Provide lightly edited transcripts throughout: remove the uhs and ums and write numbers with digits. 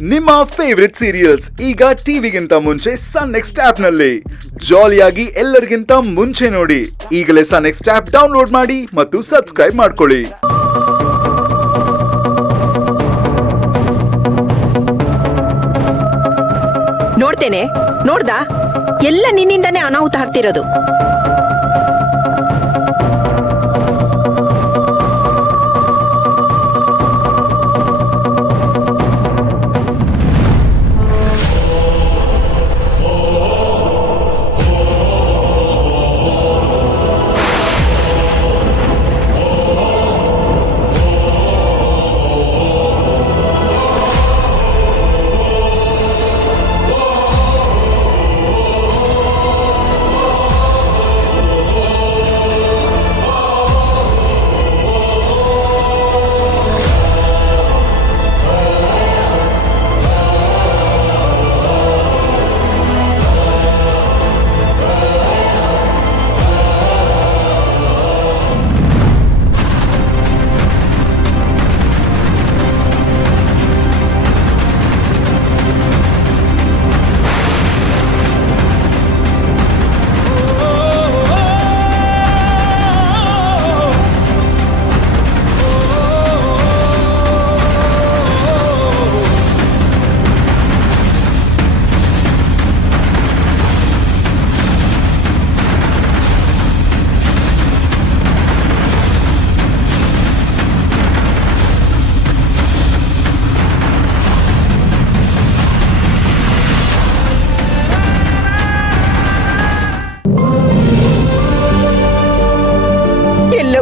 ನಿಮ್ಮ favourite serials ಈಗ ಟಿವಿಗಿಂತ ಮುಂಚೆ ಸನ್ ನೆಕ್ಸ್ಟ್ ಆಪ್ ನಲ್ಲಿ ಜಾಲಿಯಾಗಿ ಎಲ್ಲರಿಗಿಂತ ಮುಂಚೆ ನೋಡಿ. ಈಗಲೇ ಸನ್ ನೆಕ್ಸ್ಟ್ ಆಪ್ ಡೌನ್ಲೋಡ್ ಮಾಡಿ ಮತ್ತು ಸಬ್ಸ್ಕ್ರೈಬ್ ಮಾಡ್ಕೊಳ್ಳಿ. ನೋಡ್ತೇನೆ, ನೋಡ್ದ ಎಲ್ಲ ನಿನ್ನಿಂದಾನೇ ಅನಾಹುತ ಆಗ್ತಿರೋದು.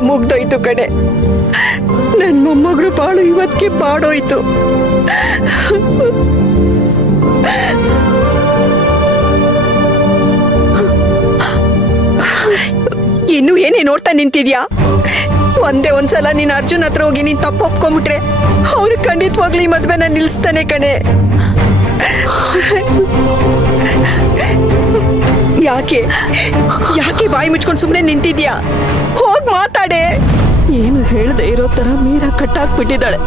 ಮುಗ್ದೋಯ್ತು ಕಡೆ. ನನ್ನ ಮೊಮ್ಮಗಳು ಬಾಳು ಇವತ್ತಿಗೆ ಬಾಡೋಯ್ತು. ಇನ್ನು ಏನೇ ನೋಡ್ತಾ ನಿಂತಿದ್ಯಾ? ಒಂದೇ ಒಂದ್ಸಲ ನೀನ್ ಅರ್ಜುನ್ ಹತ್ರ ಹೋಗಿ ನೀನ್ ತಪ್ಪು ಒಪ್ಕೊಂಡ್ಬಿಟ್ರೆ ಅವ್ರು ಖಂಡಿತವಾಗ್ಲೂ ಈ ಮದ್ವೆನ ನಿಲ್ಸ್ತಾನೆ ಕಣೆ. ಯಾಕೆ ಯಾಕೆ ಬಾಯಿ ಮುಚ್ಕೊಂಡು ಸುಮ್ಮನೆ ನಿಂತಿದ್ಯಾ? ಹೋಗ್ ಮಾತಾಡೆ. ಏನು ಹೇಳದೆ ಇರೋ ತರ ಮೀರಾ ಕಟ್ಟಾಕ್ಬಿಟ್ಟಿದ್ದಾಳೆ.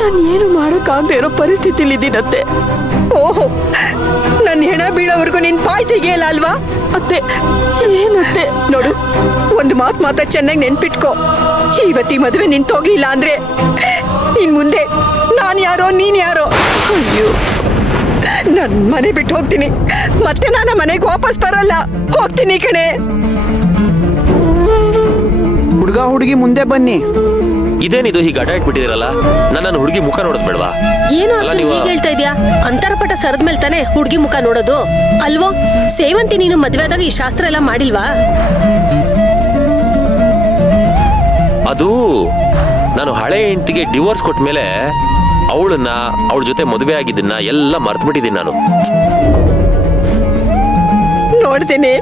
ನಾನು ಏನು ಮಾಡೋಕ್ಕಾಗದೆ ಇರೋ ಪರಿಸ್ಥಿತಿಲಿದ್ದೀನತ್ತೆ. ಓಹೋ, ನನ್ನ ಹೆಣ ಬೀಳೋವರೆಗೂ ನಿನ್ ಬಾಯಿ ತೆಗಿಯಲ್ಲ ಅಲ್ವಾ? ಅತ್ತೆ, ಏನತ್ತೆ? ನೋಡು, ಒಂದು ಮಾತಾ ಚೆನ್ನಾಗಿ ನೆನ್ಪಿಟ್ಕೋ. ಇವತ್ತಿ ಮದುವೆ ನಿಂತೋಗ್ಲಿಲ್ಲ ಅಂದ್ರೆ ಇನ್ ಮುಂದೆ ನಾನು ಯಾರೋ ನೀನ್ ಯಾರೋ. ಅಯ್ಯೋ, ನನ್ ಮನೆ ಬಿಟ್ಟು ಹೋಗ್ತೀನಿ. ಮತ್ತೆ ನಾನು ಮನೆಗೆ ವಾಪಸ್ ಬರಲ್ಲ. ಹೋಗ್ತೀನಿ ಕಣೆ. ಹುಡುಗ ಹುಡುಗಿ ಮುಂದೆ ಬನ್ನಿ. ಇದೇನಿದು ಹೀಗೆ ಅಡ್ಡ ಇಟ್ಬಿಟ್ಟಿದಿರಲ್ಲ? ನನ್ನ ಹುಡುಗಿ ಮುಖ ನೋಡೋದ್ ಬೇಡವಾ? ಏನು ಹೀಗೆ ಹೇಳ್ತಾ ಇದ್ಯಾ? ಅಂತರಪಟ ಸರದ ಮೇಲೆ ತಾನೆ ಹುಡುಗಿ ಮುಖ ನೋಡೋದು ಅಲ್ವೋ? ಸೇವಂತಿ, ನೀನು ಮದ್ವೆ ಆದಾಗ ಈ ಶಾಸ್ತ್ರ ಎಲ್ಲ ಮಾಡಿಲ್ವಾ? ಅದು ನಾನು ಹಳೆ ಹೆಂಡತಿಗೆ ಡಿವೋರ್ಸ್ ಕೊಟ್ಟ ಮೇಲೆ ಅವಳನ್ನ ಅವಳ ಜೊತೆ ಮದುವೆ ಆಗಿದ್ದನ್ನ ಎಲ್ಲ ಮರ್ತು ಬಿಟ್ಟಿದ್ದೀನಿ ನಾನು. ನೋಡ್ತೇನೆ,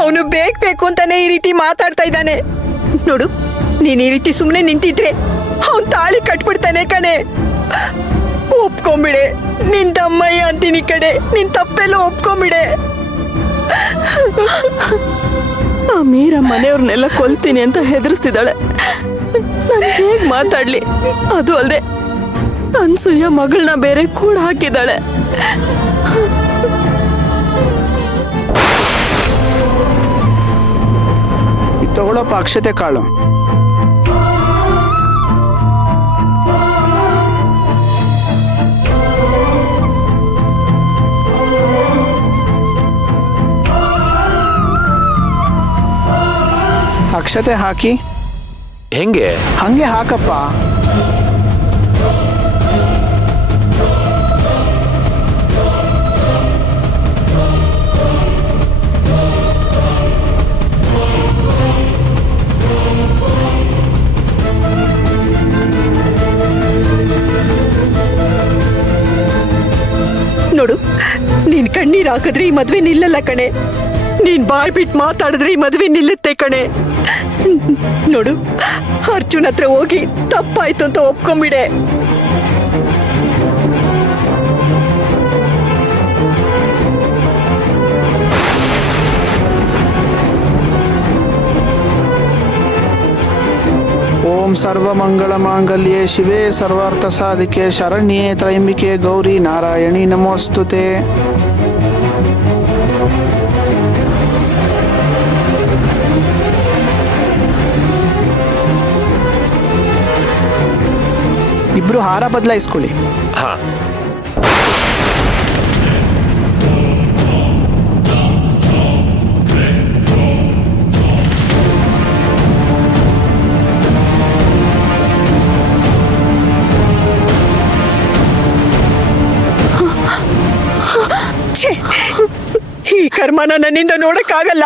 ಅವನು ಬೇಕು ಅಂತಾನೆ ಈ ರೀತಿ ಮಾತಾಡ್ತಾ ಇದ್ದಾನೆ. ನೋಡು, ನೀನ್ ಈ ರೀತಿ ಸುಮ್ಮನೆ ನಿಂತಿದ್ರೆ ಅವನ್ ತಾಳಿ ಕಟ್ಬಿಡ್ತಾನೆ ಕಣೆ. ಒಪ್ಕೊಂಬಿಡೆ. ನಿನ್ ತಮ್ಮಯ್ಯ ಅಂತೀನಿ ಕಡೆ. ನಿನ್ ತಪ್ಪೆಲ್ಲ ಒಪ್ಕೊಂಬಿಡೆ. ಆ ಮೀರಾ ಮನೆಯವ್ರನ್ನೆಲ್ಲ ಕೊಲ್ತೀನಿ ಅಂತ ಹೆದರ್ಸ್ತಿದ್ದಾಳೆ. ನಾನು ಹೇಗ್ ಮಾತಾಡ್ಲಿ? ಅದು ಅಲ್ದೆ ಅನ್ಸೂಯ ಮಗಳನ್ನ ಬೇರೆ ಕೂಡ ಹಾಕಿದ್ದಾಳೆ. ತಗೊಳ್ಳಪ್ಪ ಅಕ್ಷತೆ ಕಾಳು. ಅಕ್ಷತೆ ಹಾಕಿ. ಹೆಂಗೆ? ಹಂಗೆ ಹಾಕಪ್ಪ. ನೋಡು, ನೀನ್ ಕಣ್ಣೀರ್ ಹಾಕಿದ್ರೆ ಈ ಮದ್ವೆ ನಿಲ್ಲಲ್ಲ ಕಣೆ. ನೀನ್ ಬಾಯ್ ಬಿಟ್ಟು ಮಾತಾಡಿದ್ರೆ ಈ ಮದ್ವೆ ನಿಲ್ಲುತ್ತೆ ಕಣೆ. ನೋಡು, ಅರ್ಜುನ್ ಹತ್ರ ಹೋಗಿ ತಪ್ಪಾಯ್ತು ಅಂತ ಒಪ್ಕೊಂಬಿಡೆ. ಓಂ ಸರ್ವಮಂಗಳ ಮಾಂಗಲ್ಯೆ ಶಿವೆ ಸರ್ವಾರ್ಥ ಸಾಧಿಕೆ ಶರಣ್ಯೆ ತ್ರಯಂಬಿಕೆ ಗೌರಿ ನಾರಾಯಣಿ ನಮೋಸ್ತುತೆ. ಇಬ್ರು ಹಾರ ಬದಲಾಯಿಸ್ಕೊಳ್ಳಿ. ಹಾ. ಛೇ, ಈ ಕರ್ಮನ ನನ್ನಿಂದ ನೋಡಕ್ಕಾಗಲ್ಲ.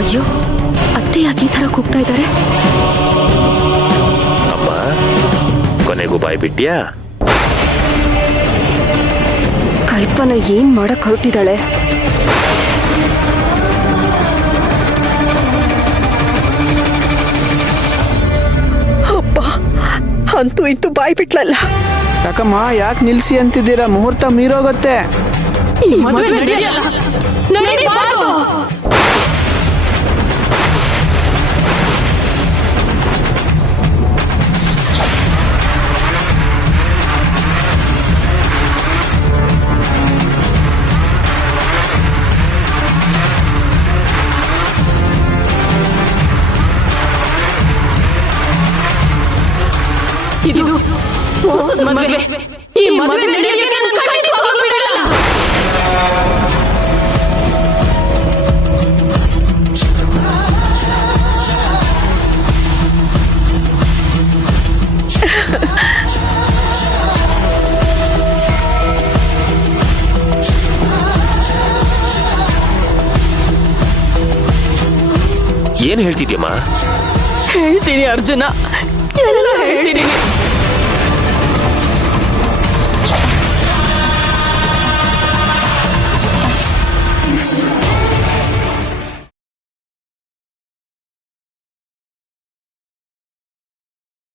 ಅಯ್ಯೋ, ಅತ್ತೆ ಯಾಕೆ ಈ ತರ ಕೂಗ್ತಾ ಇದ್ದಾರೆ? ಅಮ್ಮ, ಕೊನೆಗೂ ಬಾಯ್ ಬಿಟ್ಯಾ? ಕಲ್ಪನಾ ಏನ್ ಮಾಡಕ್ ಹೊರಟಿದ್ದಾಳೆ? ಅಪ್ಪ, ಅಂತೂ ಇಂತೂ ಬಾಯ್ ಬಿಟ್ಲಲ್ಲ. ಯಾಕಮ್ಮ ಯಾಕೆ ನಿಲ್ಸಿ ಅಂತಿದ್ದೀರಾ? ಮುಹೂರ್ತ ಮೀರೋಗತ್ತೆ. ಈ ಮದುವೆ ನಡೆಯಲ್ಲ. ನಡೀಬಾರ್ದು. ಇದು ಮೋಸದ ಮದುವೆ. ಈ ಮದುವೆ ನಡೆಯಲಿಕ್ಕೆ ನಾನು ಖಂಡಿತವಾಗ್ಲೂ ಬಿಡಲ್ಲ. ಏನ್ ಹೇಳ್ತಿದ್ಯಮ್ಮ? ಹೇಳ್ತೀನಿ ಅರ್ಜುನ, ಎಲ್ಲ ಹೇಳ್ತೀನಿ.